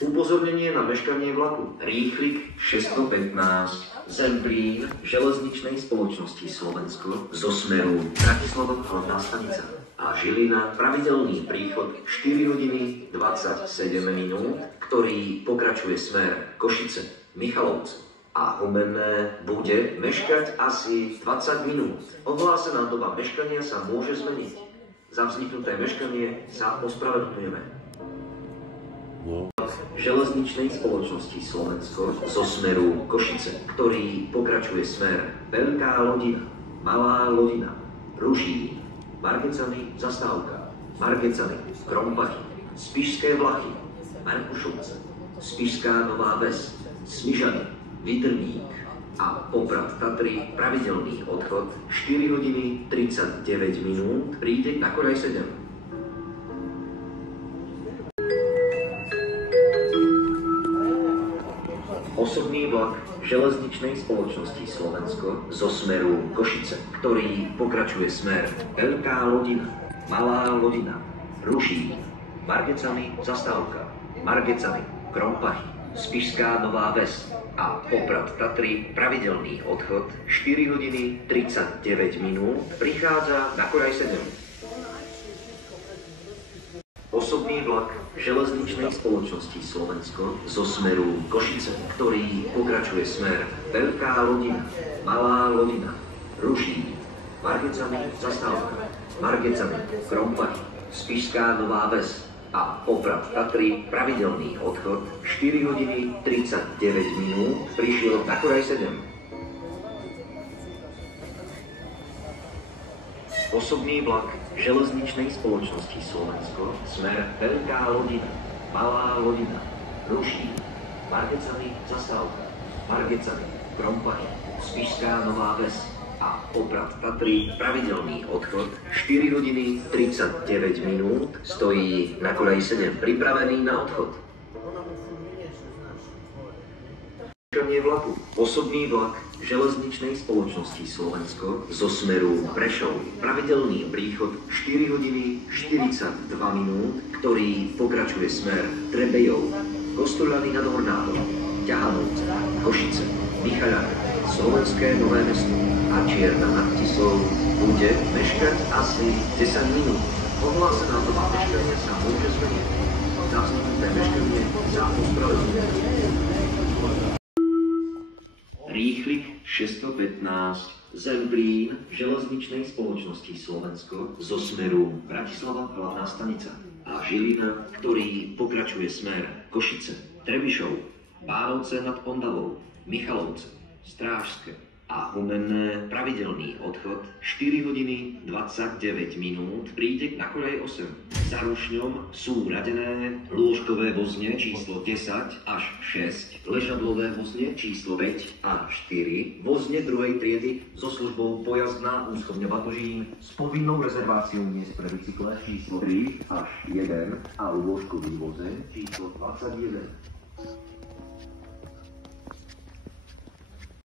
Upozornenie na meškanie vlaku. Rýchlik 615. Zemplín železničnej spoločnosti Slovensko zo smeru Bratislava hlavná stanica a Žilina pravidelný príchod 4 hodiny 27 minút, ktorý pokračuje smer Košice, Michalovce a Humenné bude meškať asi 20 minút. Ohlásená doba meškania sa môže zmeniť. Za vzniknuté meškanie sa ospravedlňujeme. Železničnej spoločnosti Slovensko zo smeru Košice, ktorý pokračuje smer Veľká Lodina, Malá Lodina, Ružín, Margecany, Zastávka, Margecany, Krompachy, Spišské Vlachy, Markušovce, Spišská Nová Ves, Smižany, Vidrník a Poprad Tatry pravidelný odchod 4 hodiny 39 minút príde na Koľaj 7. Osobný vlak železničnej spoločnosti Slovensko zo smeru Košice, ktorý pokračuje smer Veľká Lodina, Malá Lodina, Ružín, Margecany, Zastávka, Margecany, Krompachy, Spišská Nová Ves a Poprad Tatry pravidelný odchod 4 hodiny 39 minút prichádza na Koľaj 7. Osobný vlak železničnej spoločnosti Slovensko zo smeru Košice, ktorý pokračuje smer Veľká Lodina, Malá Lodina, Ružín, Margecany, Zastávka, Margecany, Krompachy, Spišská Nová Ves a Poprad Tatry pravidelný odchod 4 hodiny 39 minút prišiel na Koľaj 7. Osobný vlak železničnej spoločnosti Slovensko, smer Veľká Lodina, Malá Lodina, Ružín, Margecany, Zastávka, Margecany, Krompachy, Spišská Nová Ves a Poprad Tatry pravidelný odchod 4 hodiny 39 minút stojí na Koľaj 7 pripravený na odchod. Vlaku. Osobný vlak železničnej spoločnosti Slovensko zo smeru Prešov. Pravidelný príchod 4 hodiny 42 minút, ktorý pokračuje smer Trebejov, Kostoľany nad Hornátom, Ťahanovce, Košice, Michaľany, Slovenské Nové Mesto a Čierna nad Tisou bude meškať asi 10 minút. Ohlásená doba meškania sa môže zmeniť. Za vzniknuté meškanie sa ospravedlňujeme. Rýchlik 615. Zemplín železničnej spoločnosti Slovensko zo smeru Bratislava hlavná stanica a Žilina, ktorý pokračuje smer Košice, Trebišov, Bánovce nad Ondavou, Michalovce, Strážske a Humenné pravidelný odchod 4 hodiny 29 minút príde na Koľaj 8. Za Rušňom sú radené lôžkové vozne číslo 10 až 6, ležadlové vozne číslo 5 a 4, vozne druhej triedy so službou pojazdná úschovňa Batožín s povinnou rezerváciou miest pre bicykle číslo 3 až 1 a lôžkový vozeň číslo 21.